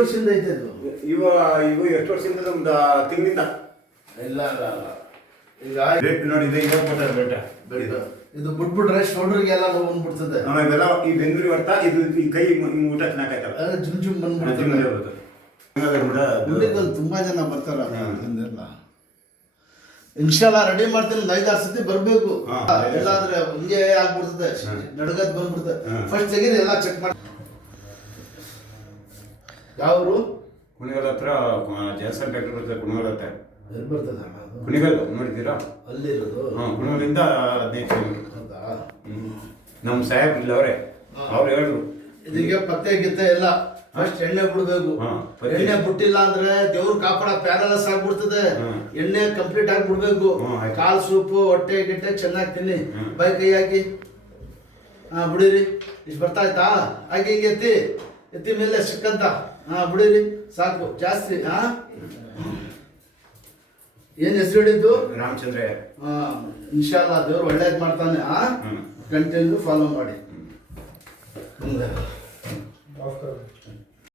ವರ್ಷದಿಂದ ಐತೆ ಅದು ಇವ ಎಷ್ಟು ವರ್ಷದಿಂದ ಒಂದು ತಿಂಗಳಿಂದ ಇಲ್ಲ ಈಗ ನೋಡಿ ಇದೆ ಇವಾಗ ಕೊಟ್ಟಾರೆ ಬೆಟ್ಟ ಇದು ಬಿಟ್ಬಿಟ್ರೆ ಶೋಲ್ಡರ್ಗೆಲ್ಲ ನೋವು ಬಂದ್ಬಿಡ್ತದೆ. ಇವೆಲ್ಲ ಈ ಬೆಂಗಳೂರು ಹೊರ್ತ ಇದು ಈ ಕೈ ಊಟ ತಿನ್ನಕಾಯ್ತಲ್ಲ ಜುಮ್ ಬಂದ್ಬಿಡ್ತದೆ. ತುಂಬಾ ಜನ ಬರ್ತಾರ ಇನ್ಶಾಲ್ಲ ರೆಡಿ ಮಾಡ್ತೀನಿ. ಒಂದು 5-6 ಸತಿ ಬರ್ಬೇಕು. ಇಲ್ಲಾಂದ್ರೆ ಹಿಂಗೆ ಆಗ್ಬಿಡ್ತದೆ, ನಡ್ಗದ್ ಬಂದ್ಬಿಡ್ತದೆ. ಫಸ್ಟ್ ತೆಗೀರಿ, ಎಲ್ಲ ಚೆಕ್ ಮಾಡಿ. ಯಾವ್ರು? ಕುಣಿಗಲ್ ಹತ್ರ ಜಾನ್ಸನ್ ಫ್ಯಾಕ್ಟ್ರಿ ಬರ್ತದೆ. ಕುಣಿಗಲ್ ಹತ್ರ ಎಲ್ಲಿ ಬರ್ತದೆ? ಕುಣಿಗಲ್ ನೋಡಿದ್ದೀರಾ? ಅಲ್ಲಿರೋದು ಕುಣಿಗಲಿಂದ 15 ಕಿಲೋಮೀಟರ್. ಹೌದಾ? ನಮ್ಮ ಸಾಹೇಬ್ ಇಲ್ಲ ಅವರೇ, ಅವ್ರು ಹೇಳಿದ್ರು ಇದಕ್ಕೆ ಪತ್ತೆ ಗಿತ್ತೆ ಎಲ್ಲ ಫಸ್ಟ್ ಎಣ್ಣೆ ಬಿಡ್ಬೇಕು. ಎಣ್ಣೆ ಬಿಟ್ಟಿಲ್ಲ ಅಂದ್ರೆ ದೇವ್ರು ಕಾಪಾಡ ಪ್ಯಾರಲಸ್ ಆಗ್ಬಿಡ್ತದೆ. ಎಣ್ಣೆ ಕಂಪ್ಲೀಟ್ ಆಗಿ ಬಿಡ್ಬೇಕು. ಕಾಲ್ ಸೂಪು ಹೊಟ್ಟೆ ಗಿಟ್ಟೆ ಚೆನ್ನಾಗಿ ತಿನ್ನಿ. ಬೈ ಕೈ ಹಾಕಿ ಬಿಡಿರಿ. ಇಷ್ಟು ಬರ್ತಾ ಇತ್ತಾ? ಹಾಗೆ ಹಿಂಗೆ ಎತ್ತಿ ಮೇಲೆ ಸಿಕ್ಕಂತ ಬಿಡಿರಿ, ಸಾಕು. ಜಾಸ್ತಿ ಏನ್ ಹೆಸರು ಹಿಡಿದು? ರಾಮಚಂದ್ರ. ಇನ್ಶಾಲ್ಲ ದೇವ್ರು ಒಳ್ಳೇದ್ ಮಾಡ್ತಾನೆ. ಕಂಟಿನ್ಯೂ ಫಾಲೋ ಮಾಡಿ.